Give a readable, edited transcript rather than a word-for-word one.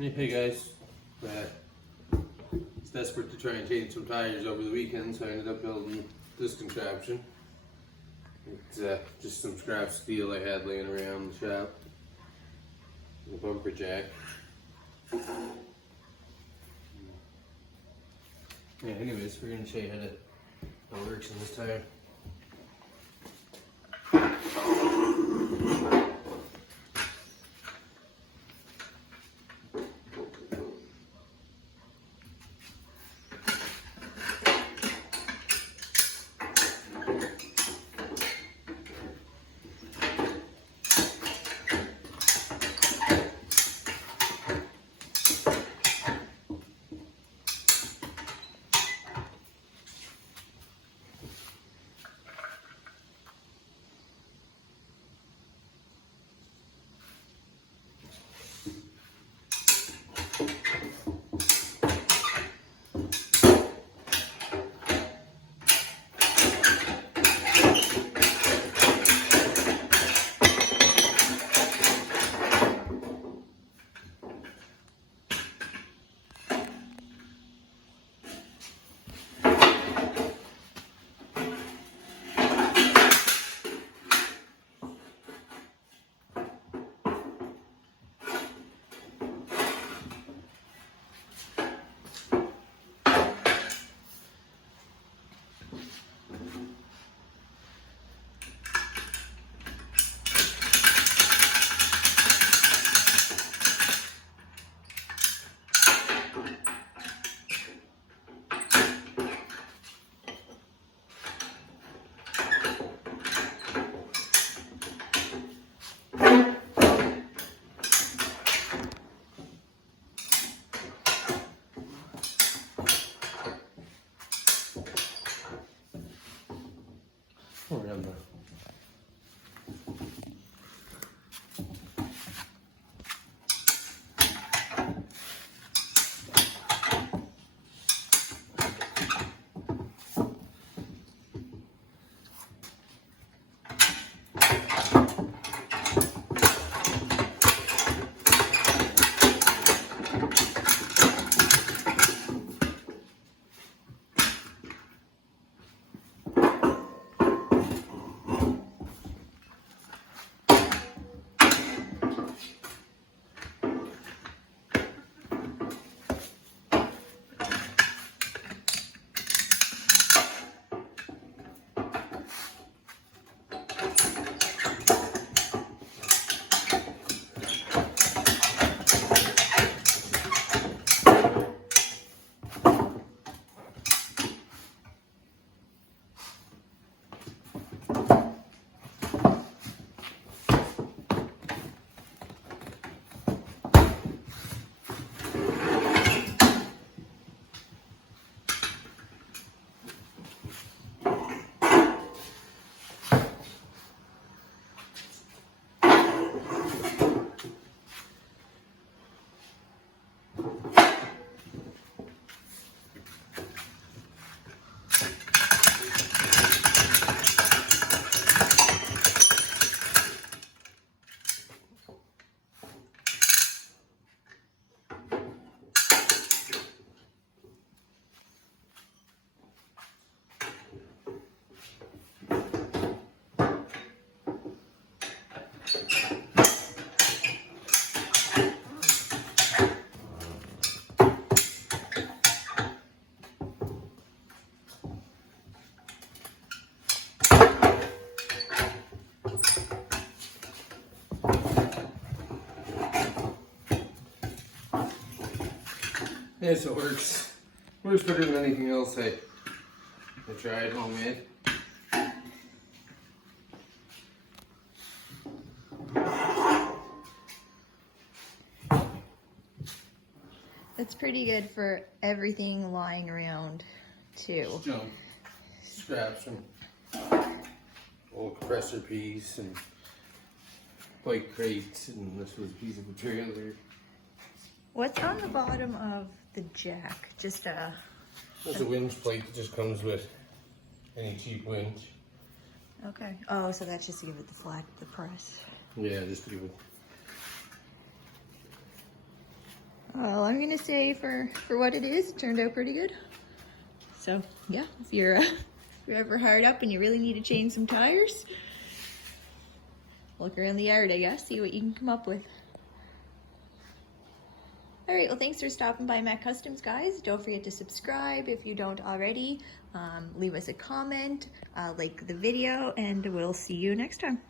Hey guys, was desperate to try and change some tires over the weekend, so I ended up building this contraption. It's just some scrap steel I had laying around the shop. And a bumper jack. Yeah, anyways, we're going to show you how it works in this tire. Remember. Yeah, so it works. Works better than anything else I tried homemade. It's pretty good for everything lying around too. Junk, scraps from old compressor piece and bike crates, and this was a piece of material there. What's on the bottom of the jack? Just a... There's a winch plate that just comes with any cheap winch. Okay. Oh, so that's just to give it the press. Yeah, just to give it. Well, I'm gonna say for what it is, it turned out pretty good. So yeah, if you're ever hard up and you really need to change some tires, look around the yard, I guess, see what you can come up with. All right, well, thanks for stopping by MacCustoms, guys. Don't forget to subscribe if you don't already. Leave us a comment, like the video, and we'll see you next time.